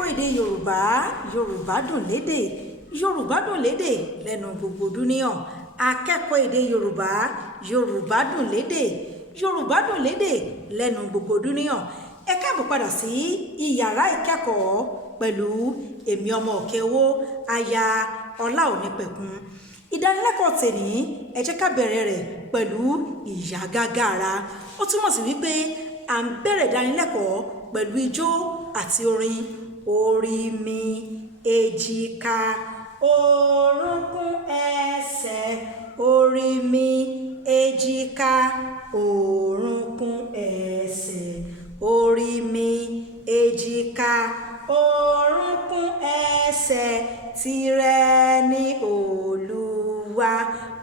akẹ́kọ̀ọ́ èdè Yorùbá, Yorùbá dùn lédè, Yorùbá dùn lédè lẹ́nu gbogbo dúníyàn. Akẹ́kọ̀ọ́ èdè Yorùbá, Yorùbá dùn lédè, Yorùbá dùn lédè lẹ́nu gbogbo dúníyàn. Ẹ káàbọ̀ padà sí ìyàrá ìkẹ́kọ̀ọ́ pẹ̀lú èmi ọmọ Òkèowó aya Ọláònípẹ̀kun. Ìdánilẹ́kọ̀ọ́ tèní ẹ jẹ́ ká bẹ̀rẹ̀ rẹ̀ pẹ̀lú ìyágágára. Ó túmọ̀ sí wípé à ń bẹ̀rẹ̀ ìdánilẹ́kọ̀ọ́ pẹ̀lú ijó àti orin. Orí mi, èjìká, orúnkún, ẹsẹ̀. Orí mi, èjìká, orúnkún, ẹsẹ̀. Orí mi, èjìká, orúnkún, ẹsẹ̀. Tìrẹ ni Olúwa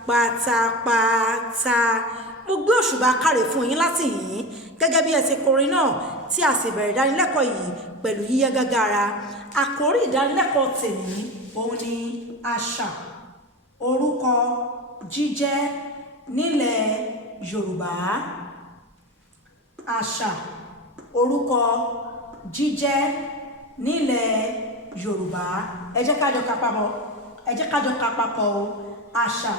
pátápátá. Mo gbé òṣùbà káre fún yín láti yìn gẹ́gẹ́ bí ẹ ti kọrin náà tí a sì bẹ̀rẹ̀ ìdánilẹ́kọ̀ọ́ yìí pẹ̀lú yíyágágára. Àkórí ìdánilẹ́kọ̀ọ́ tèmi òun ni àṣà, orúkọ, jíjẹ́ nílẹ̀ Yorùbá. Àṣà, orúkọ, jíjẹ́ nílẹ̀ Yorùbá. Ẹ jẹ́ ká jọ kà papọ̀. Ẹ jẹ́ ká jọ kà papọ̀ o. Àṣà,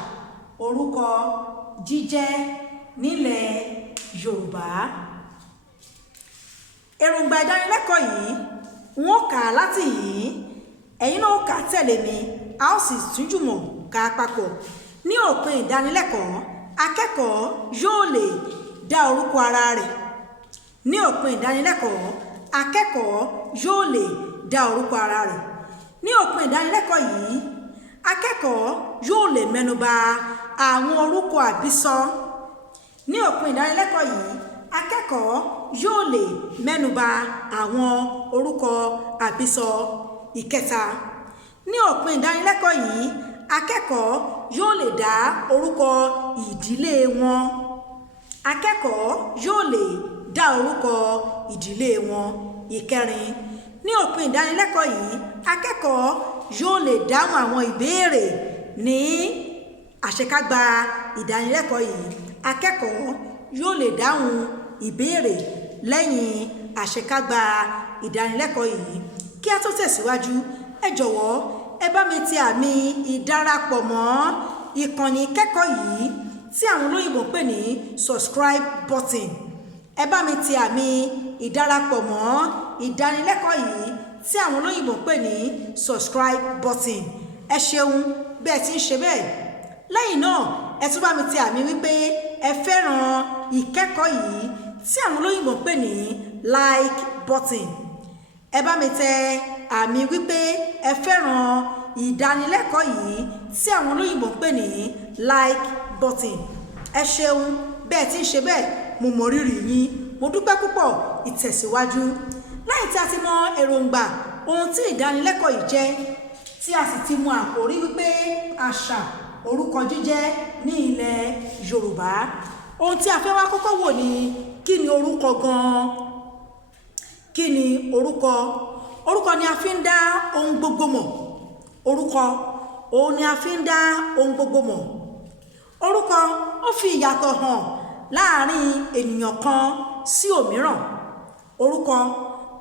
orúkọ, jíjẹ́ nílẹ̀ Yorùbá. Èròǹgbà ìdánilẹ́kọ̀ọ́ yìí wọ́n kà á láti yìí, ẹ̀yin náà kà á tẹ̀lé mi, a ó sì tún jùmọ̀ kà á papọ̀. Ní òpin ìdánilẹ́kọ̀ọ́, akẹ́kọ̀ọ́ yóò lè dá orúkọ ara rẹ̀. Ní òpin ìdánilẹ́kọ̀ọ́, akẹ́kọ̀ọ́ yóò lè dá orúkọ ara rẹ̀. Ní òpin ìdánilẹ́kọ̀ọ́ yìí, akẹ́kọ̀ọ́ yóò lè mẹ́nuba àwọn orúkọ àbísọ. Ní òpin ìdánilẹ́kọ̀ọ́ yìí, akẹ́kọ̀ọ́ yóò lè mẹ́nuba àwọn orúkọ àbísọ. Ìkẹta, ní òpin ìdánilẹ́kọ̀ọ́ yìí, akẹ́kọ̀ọ́ yóò lè dá orúkọ ìdílé wọn. Akẹ́kọ̀ọ́ yóò lè dá orúkọ ìdílé wọn. Ìkẹrin, ní òpin ìdánilẹ́kọ̀ọ́ yìí, akẹ́kọ̀ọ́ yóò lè dáhùn àwọn ìbéèrè ní àṣekágbá ìdánilẹ́kọ̀ọ́ yìí. Akẹ́kọ̀ọ́ yóò lè dáhùn ìbéèrè lẹ́yìn àṣekágbá ìdánilẹ́kọ̀ọ́ yìí. Kí a tó tẹ̀síwájú, ẹ jọ̀wọ́ ẹ bá mi tẹ àmì ìdárapọ̀ mọ́ ìkànnì ìkẹ́kọ̀ọ́ yìí tí àwọn olóyìnbó pè ní subscribe button. Ẹ bá mi tẹ àmì ìdárapọ̀ mọ́ ìdánilẹ́kọ̀ọ́ yìí tí àwọn olóyìnbó pè ní subscribe button. Ẹ ṣeun bẹ́ẹ̀ tí ń ṣe bẹ́ẹ̀. Lẹ́yìn náà ẹ tún bá mi tẹ àmì wípé ẹ fẹ́ràn ìkẹ́kọ̀ọ́ yìí tí àwọn olóyìnbó pè ní like button. Ẹ bá mi tẹ àmì wípé ẹ fẹ́ràn ìdánilẹ́kọ̀ọ́ yìí tí àwọn olóyìnbó pè ní like button. Ẹ ṣeun bẹ́ẹ̀ tí ń ṣe bẹ́ẹ̀, mo mọ rírì yín, mo dúpẹ́ púpọ̀. Ìtẹ̀síwájú. Lẹ́yìn tí a ti mọ èròǹgbà ohun tí ìdánilẹ́kọ̀ọ́ yìí jẹ́, tí a sì ti mọ àkòrí wípé àṣà, orúkọ jíjẹ́ ní ilẹ̀ Yorùbá, ohun tí a fẹ́ wá kọ́kọ́ wò ni kí ni orúkọ gan-an. Kí ni orúkọ? Orúkọ ni a fi ń dá ohun gbogbo mọ̀. Orúkọ òun ni a fi ń dá ohun gbogbo mọ̀. Orúkọ ó fi ìyàtọ̀ hàn láàárín ènìyàn kan sí òmíràn. Orúkọ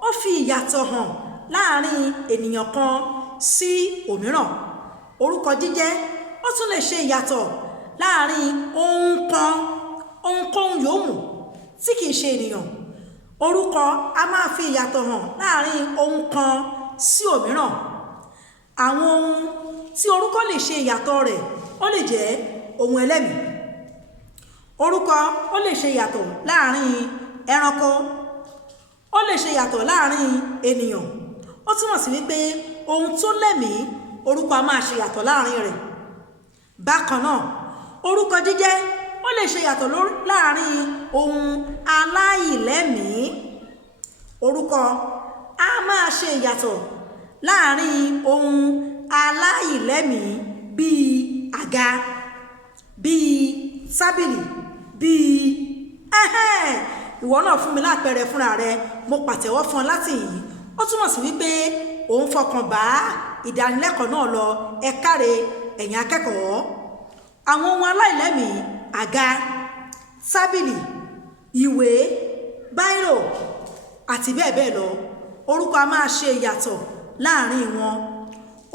ó fi ìyàtọ̀ hàn láàárín ènìyàn kan sí òmíràn. Orúkọ jíjẹ́ ó tún lè ṣe ìyàtọ̀ láàárín ohunkóhun yòówù tí kìí ṣe ènìyàn. Orúkọ a máa fi ìyàtọ̀ hàn láàárín ohun kan sí òmíràn. Àwọn ohun tí orúkọ lè ṣe ìyàtọ̀ rẹ̀ ó lè jẹ́ ohun ẹlẹ́mìí. Orúkọ ó lè ṣe ìyàtọ̀ láàárín ẹranko, ó lè ṣe ìyàtọ̀ láàárín ènìyàn. Ó túmọ̀ sí wípé ohun tó lẹ́mìí, orúkọ a máa ṣe ìyàtọ̀ láàárín rẹ̀. Bákan náà, orúkọ jíjẹ́ ó lè ṣe ìyàtọ̀ láàárín ohun aláìlẹ́mìí. Orúkọ a máa ṣe ìyàtọ̀ láàárín ohun aláìlẹ́mìí bíi àga, bíi tábìlì, bíi ìwọ náà fún mi lápẹẹrẹ fúnra rẹ, mo pàtẹ́wọ́ fún ọ láti yìí. Ó túmọ̀ sí wípé òun fọkàn bá ìdánilẹ́kọ̀ọ́ náà lọ. Ẹ káre ẹ̀yin akẹ́kọ̀ọ́. Àwọn ohun aláìlẹ́mìí, àga, tábìlì, ìwé, báírò àti bẹ́ẹ̀ bẹ́ẹ̀ lọ, orúkọ a máa ṣe ìyàtọ̀ láàrin wọn.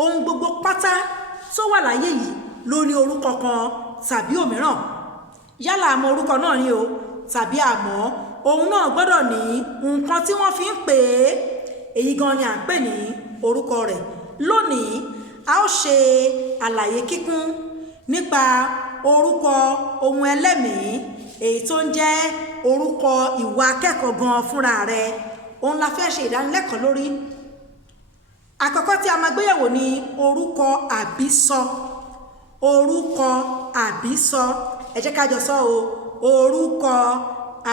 Ohun gbogbo pátá tó wà láyé yìí ló ní orúkọ kan tàbí òmíràn. Yálà àmọ́ orúkọ náà ni o tàbí àmọ́ òun náà gbọ́dọ̀ ní nǹkan tí wọ́n fi ń pè é. Èyí gan ni à ń pè ní orúkọ rẹ̀. Lónìí a ó ṣe àlàyé kíkún nípa orúkọ ohun ẹlẹ́mìí, èyí tó ń jẹ́ orúkọ ìwà akẹ́kọ̀ọ́ gan fúnra rẹ̀. Òun la fẹ́ ṣe ìdánilẹ́kọ̀ọ́ lórí. Àkọ́kọ́ tí a máa gbéyẹ̀wò ni orúkọ àbísọ. Orúkọ àbísọ. Ẹ jẹ́ ká jọ sọ o. Orúkọ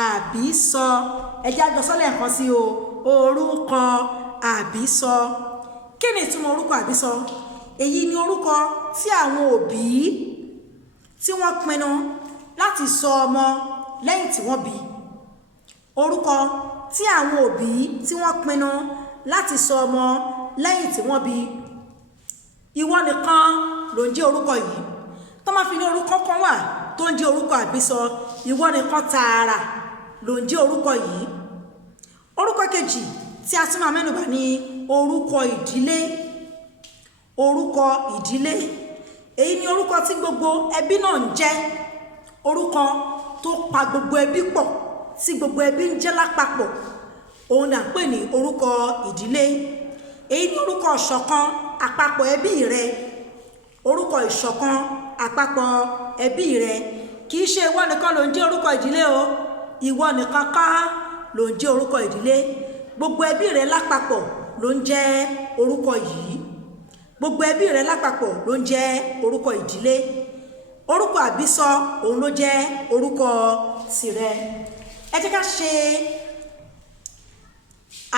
àbísọ. Ẹ jẹ́ á jọ sọ lẹ́ẹ̀kan sí o. Orúkọ àbísọ. Kí ni ìtumọ̀ orúkọ àbísọ? Èyí ni orúkọ tí àwọn òbí tí wọ́n pinnu láti sọ ọmọ lẹ́yìn tí wọ́n bí. Orúkọ tí àwọn òbí tí wọ́n pinnu láti sọ ọmọ lẹ́yìn tí wọ́n bí. Ìwọ nìkan ló ń jẹ́ orúkọ yìí. Tó máa fi ní orúkọ kan wà tó ń jẹ́ orúkọ àbísọ, ìwọ nìkan tààrà ló ń jẹ́ orúkọ yìí. Orúkọ kejì tí a tún máa mẹ́nubà ni orúkọ ìdílé. Orúkọ ìdílé. Èyí ni orúkọ tí gbogbo ẹbí náà ń jẹ́. Orúkọ tó pa gbogbo ẹbí pọ̀, tí gbogbo ẹbí ń jẹ́ lápapọ̀. Òun là ń pè ní orúkọ ìdílé. Èyí ni orúkọ ìṣọ̀kan àpapọ̀ ẹbí rẹ. Orúkọ ìṣọ̀kan àpapọ̀ ẹbí rẹ. Kì í ṣe ìwọ nìkan ló ń jẹ́ orúkọ ìdílé o. Ìwọ nìkan kọ́ ló ń jẹ́ orúkọ ìdílé. Gbogbo ẹbí rẹ lápapọ̀ ló ń jẹ́ orúkọ yìí. Gbogbo ẹbí rẹ lápapọ̀ ló ń jẹ́ orúkọ ìdílé. Orúkọ àbísọ òun ló jẹ́ orúkọ tìrẹ. Ẹ jẹ́ ká ṣe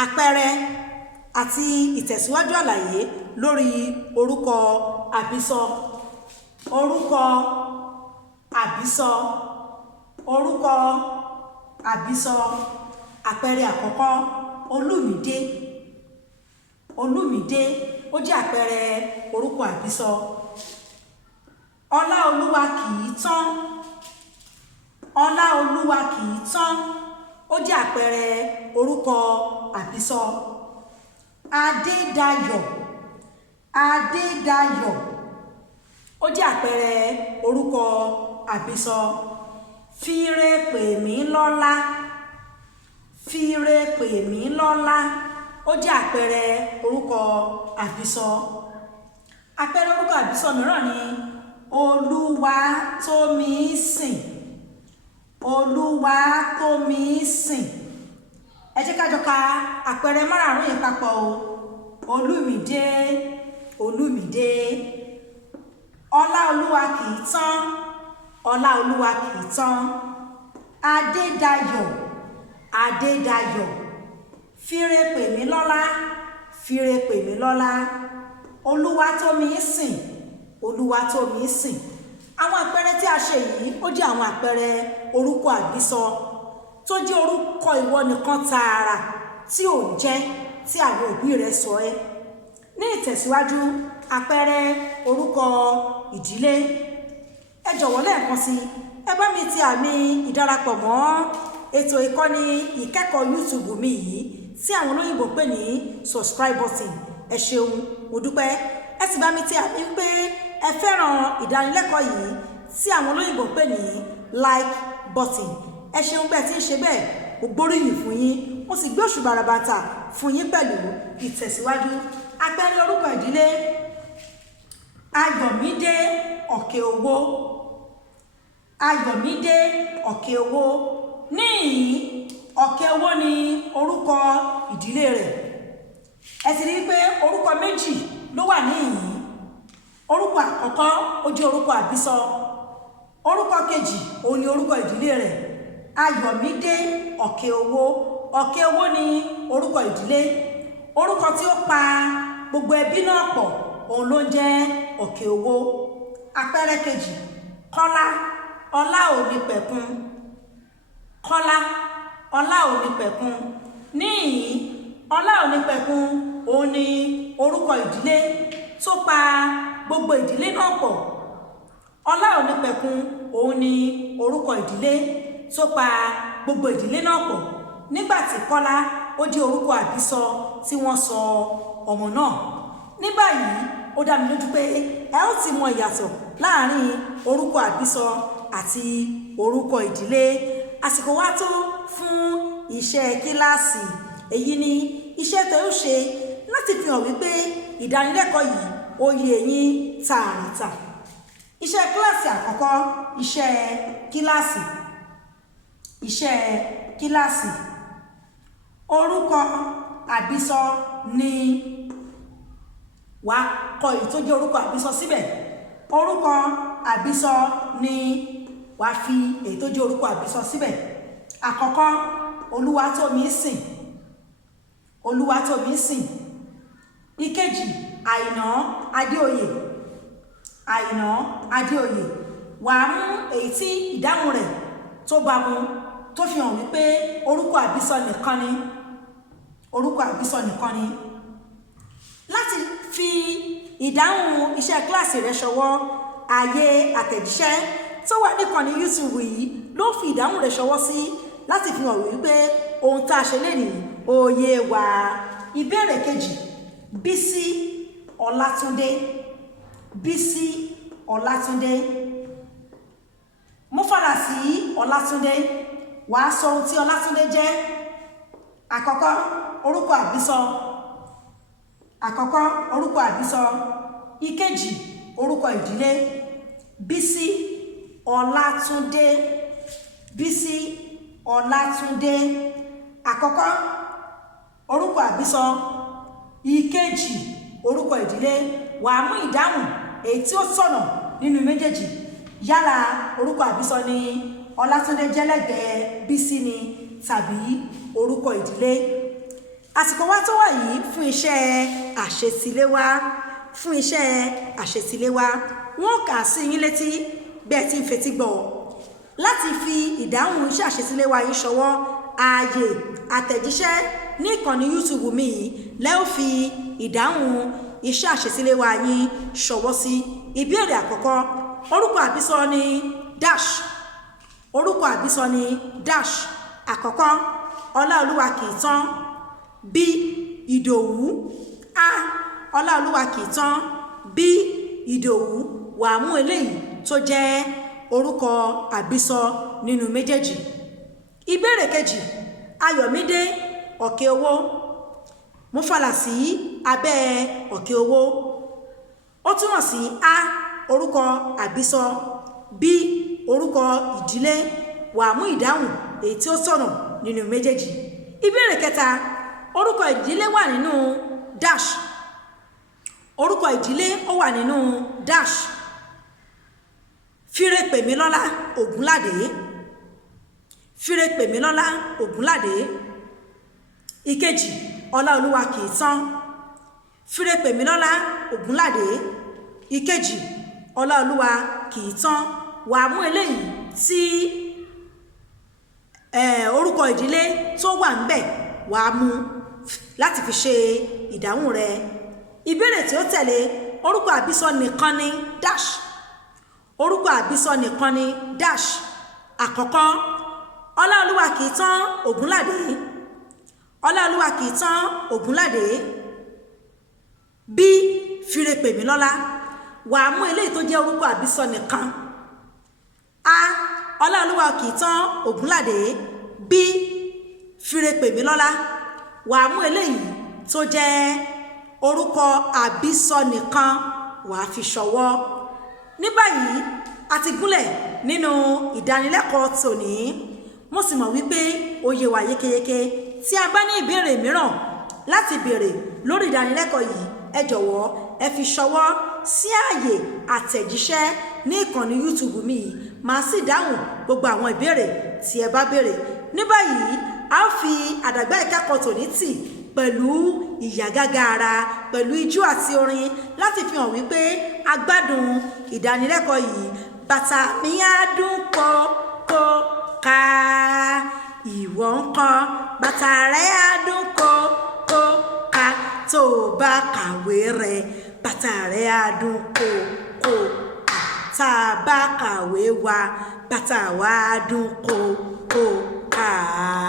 àpẹẹrẹ àti ìtẹ̀síwájú àlàyé lórí orúkọ àbísọ. Orúkọ àbísọ. Orúkọ àbísọ. Àpẹẹrẹ àkọ́kọ́, Olúmídé. Olúmídé ó jẹ́ àpẹẹrẹ orúkọ àbísọ. Ọláolúwa kìí tán. Ọláolúwa kìí tán ó jẹ́ àpẹẹrẹ orúkọ àbísọ. Adédayọ̀. Adédayọ̀ ó jẹ́ àpẹẹrẹ orúkọ àbísọ. Fírépèmílọ́lá. Fírépèmílọ́lá ó jẹ́ àpẹẹrẹ orúkọ àbísọ. Àpẹẹrẹ orúkọ àbísọ mìíràn ni Olúwatómisìn. Olúwatómisìn. Ẹ jẹ́ ká jọ ka àpẹẹrẹ márààrún yẹn papọ̀ o. Olúmídé. Olúmídé. Ọláolúwa kìí tán. Ọláolúwa kìí tán. Adédayọ̀. Adédayọ̀. Fírépèmílọ́lá. Fírépèmílọ́lá. Olúwatómisìn. Olúwatómisìn. Àwọn àpẹẹrẹ tí a ṣe yìí ó jẹ́ àwọn àpẹẹrẹ orúkọ àbísọ tó jẹ́ orúkọ ìwọ nìkan tààrà tí ò ń jẹ́ tí àwọn òbí rẹ̀ sọ ẹ́. Ní ìtẹ̀síwájú, àpẹẹrẹ orúkọ ìdílé. Ẹ jọ̀wọ́ lẹ́ẹ̀kan sí ẹ bá mi ti àmì ìdarapọ̀ mọ́ ètò ìkọ́ni ìkẹ́kọ̀ọ́ YouTube mi yìí tí àwọn olóyìnbó pè ní subscribe button. Ẹ ṣeun, mo dúpẹ́. Ẹ sì bá mi ti àmì pé ẹ fẹ́ràn ìdánilẹ́kọ̀ọ́ yìí tí àwọn olóyìnbó pè ní like button. Ẹ ṣeun bẹ́ẹ̀ tí ń ṣe bẹ́ẹ̀, mo gbóríyìn fún yín, mo sì gbé òṣùbà ràbàtà fún yín pẹ̀lú ìtẹ̀síwájú. Àpẹẹrẹ orúkọ ìdílé. Ayọ̀mídé Ọ̀kẹ́owó. Ayọ̀mídé Ọ̀kẹ́owó. Níyìí Ọ̀kẹ́owó ni orúkọ ìdílé rẹ̀. Ẹ ti rí pé orúkọ méjì ló wà níyìí. Orúkọ àkọ́kọ́ ó jẹ́ orúkọ àbísọ. Orúkọ kejì òun ni orúkọ ìdílé rẹ̀. Ayọ̀mídé Ọ̀kẹ́owó. Ọ̀kẹ́owó ni orúkọ ìdílé. Orúkọ tí ó pa gbogbo ẹbí náà pọ̀ òun ló ń jẹ́ Ọ̀kẹ́owó. Àpẹẹrẹ kejì, Kọ́lá. Ọláònípẹ̀kun. Kọ́lá. Ọláònípẹ̀kun. Níyìí Ọláònípẹ̀kun òun ni orúkọ ìdílé tó pa gbogbo ìdílé náà pọ̀. Ọláònípẹ̀kun òun ni orúkọ ìdílé tó pa gbogbo ìdílé náà pọ̀. Nígbà tí Kọ́lá ó jẹ́ orúkọ àbísọ tí wọ́n sọ ọmọ náà. Ní báyìí ó dá mi lójú pé ẹ ó ti mọ ìyàtọ̀ láàárín orúkọ àbísọ àti orúkọ ìdílé. Àsìkò wá tó fún iṣẹ́ kíláàsì. Èyí ni iṣẹ́ tẹ́ ó ṣe láti fi hàn wípé ìdánilẹ́kọ̀ọ́ yìí ó yé yín tààràtà. Iṣẹ́ kíláàsì àkọ́kọ́, iṣẹ́ kíláàsì. Iṣẹ́ kíláàsì. Orúkọ àbísọ ni wàá kọ èyí tó jẹ́ orúkọ àbísọ síbẹ̀. Orúkọ àbísọ ni wàá fi èyí tó jẹ́ orúkọ àbísọ síbẹ̀. Àkọ́kọ́, Olúwatómisìn. Olúwatómisìn. Ìkejì, Àìná Adéoyè. Àìná Adéoyè. Wàá mú èyí tí ìdáhùn rẹ̀ tó bá mu tó fi hàn wípé orúkọ àbísọ nìkan ni. Orúkọ àbísọ nìkan ni. Láti fi ìdáhùn iṣẹ́ kíláàsì rẹ ṣọwọ́, ààyè àtẹ̀jíṣẹ́ tó wà níkànnì YouTube yìí ló fi ìdáhùn rẹ ṣọwọ́ sí láti fi hàn wípé ohun tá a ṣe lè ní òye wa. Ìbéèrè kejì, Bísí Ọlátúndé. Bísí Ọlátúndé. Mo fara sí Ọlátúndé. Wàá sọ ohun tí Ọlátúndé jẹ́. Àkọ́kọ́, orúkọ àbísọ. Àkọ́kọ́, orúkọ àbísọ. Ìkejì, orúkọ ìdílé. Bísí Ọlátúndé. Bísí Ọlátúndé. Àkọ́kọ́, orúkọ àbísọ. Ìkejì, orúkọ ìdílé. Wàá mú ìdáhùn èyí tí ó tọ̀nà nínú méjèèjì. Yálà orúkọ àbísọ ni Ọlátúndé jẹ́ lẹ́gbẹ̀ẹ́ Bísí ni tàbí orúkọ ìdílé. Àsìkò wa tó wà yìí fún iṣẹ́ àṣetiléwá. Fún iṣẹ́ àṣetiléwá, wọ́n kà sí yín létí bẹ́ẹ̀ tí ń fetí gbọ́. Láti fi ìdáhùn iṣẹ́ àṣetiléwá yìí ṣọwọ́, ààyè àtẹ̀jíṣẹ́ ní ìkànnì YouTube mi yìí lẹ́ ó fi ìdáhùn iṣẹ́ àṣetiléwá yín ṣọwọ́ sí. Ìbéèrè àkọ́kọ́, orúkọ àbísọ ni dash. Orúkọ àbísọ ni dash. Àkọ́kọ́, Ọláolúwakìítán. B, Ìdòwú. A, Ọláolúwakìítán. B, Ìdòwú. Wàá mú eléyìí tó jẹ́ orúkọ àbísọ nínú méjèèjì. Ìbéèrè kejì, Ayọ̀mídé Ọ̀kẹ́owó. Mo fàlà sí abẹ́ Ọ̀kẹ́owó. Ó túmọ̀ sí A, orúkọ àbísọ. B, orúkọ ìdílé. Wàá mú ìdáhùn èyí tí ó tọ̀nà nínú méjèèjì. Ìbéèrè kẹta, orúkọ ìdílé wà nínú dash. Orúkọ ìdílé ó wà nínú dash. Fírèpèmílọ́lá Ògúnládé. Fírèpèmílọ́lá Ògúnládé. Ìkejì, Ọláolúwakìítán. Fírèpèmílọ́lá Ògúnládé. Ìkejì, Ọláolúwakìítán. Wàá mú eléyìí tí orúkọ ìdílé tó wà ń bẹ̀ wàá mú láti fi ṣe ìdáhùn rẹ. Ìbéèrè tí ó tẹ̀lé, orúkọ àbísọ nìkan ni dash. Orúkọ àbísọ nìkan ni dash. Àkọ́kọ́, Ọláolúwakìítán Ògúnládé. Ọláolúwakìítán Ògúnládé. B, Fírèpèmílọ́lá. Wàá mú eléyìí tó jẹ́ orúkọ àbísọ nìkan. A, Ọláolúwakìítán Ògúnládé. B, Fírèpèmílọ́lá. Wàá mú eléyìí tó jẹ́ orúkọ àbísọ nìkan wàá fi ṣọwọ́. Ní báyìí a ti gúnlẹ̀ nínú ìdánilẹ́kọ̀ọ́ tòní. Mo sì mọ̀ wípé ó yé wa yékéyéké. Tí a bá ní ìbéèrè mìíràn láti béèrè lórí ìdánilẹ́kọ̀ọ́ yìí, ẹ jọ̀wọ́ ẹ fi ṣọwọ́ sí ààyè àtẹ̀jíṣẹ́ ní ìkànnì YouTube mi yìí. Màá sì dáhùn gbogbo àwọn ìbéèrè tí ẹ bá béèrè. Ní báyìí a ó fi àdàgbà ìkẹ́kọ̀ọ́ tòní tì pẹ̀lú ìyàgágá ara, pẹ̀lú ijó àti orin láti fi hàn wípé a gbádùn ìdánilẹ́kọ̀ọ́ yìí. Bàtà mi á dún kókó ká, ìwọ ńkọ́? Bàtà rẹ á dún kókó ká. Tó o bá kàwé rẹ, bàtà rẹ á dún kókó ká. Tá a bá kàwé wa, bàtà wa á dún kókó ká.